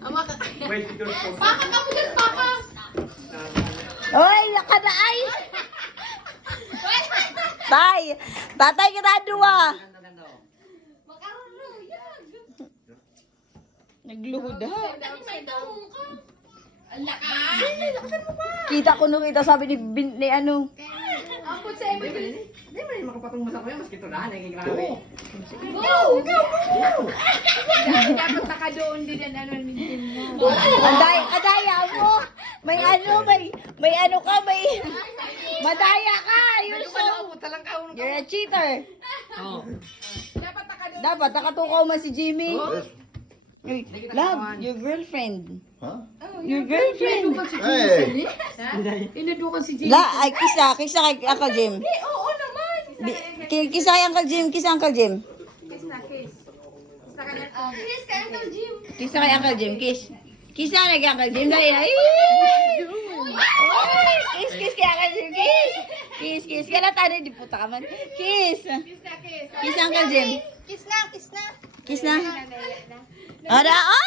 Ang makakaya. Wait, your phone. Baka kapugas, baka! Oy, nakana ay! Tay! Tatay ka na duwa! Makaruruyag! Nagluhod ha. Dati may tahong ka. Ang lakas! Kita ko nung ito sabi ni ano. Ako sa Emily. Hindi mo rin makapatong mo sa kuya, maski ito na, naging grabe. Go! Go! Dapat naka doon din ang ano nintin mo. Adaya mo. May ano ka, may madaya ka. You're so, you're a cheater. Oo. Dapat naka doon. Dapat nakatukaw man si Jimmy. Uy, love, your girlfriend. Huh? Your girlfriend. Hey! Inadukan si Jimmy. La, ay kisa kay Uncle Jim. Oo naman. Kisa kay Uncle Jim, kisa Uncle Jim. Kiss na, kiss. Kiss na kanya. Kiss ka, Uncle Jim. Kisa kay Uncle Jim, kiss. Kisa na kay Uncle Jim, dahil ay. Kiss kay Uncle Jim, kiss. Kiss. Kala tayo, di puta ka man. Kiss. Kiss na, kiss. Kiss Uncle Jim. Kiss na, kiss na. Kiss na. Ara, ah!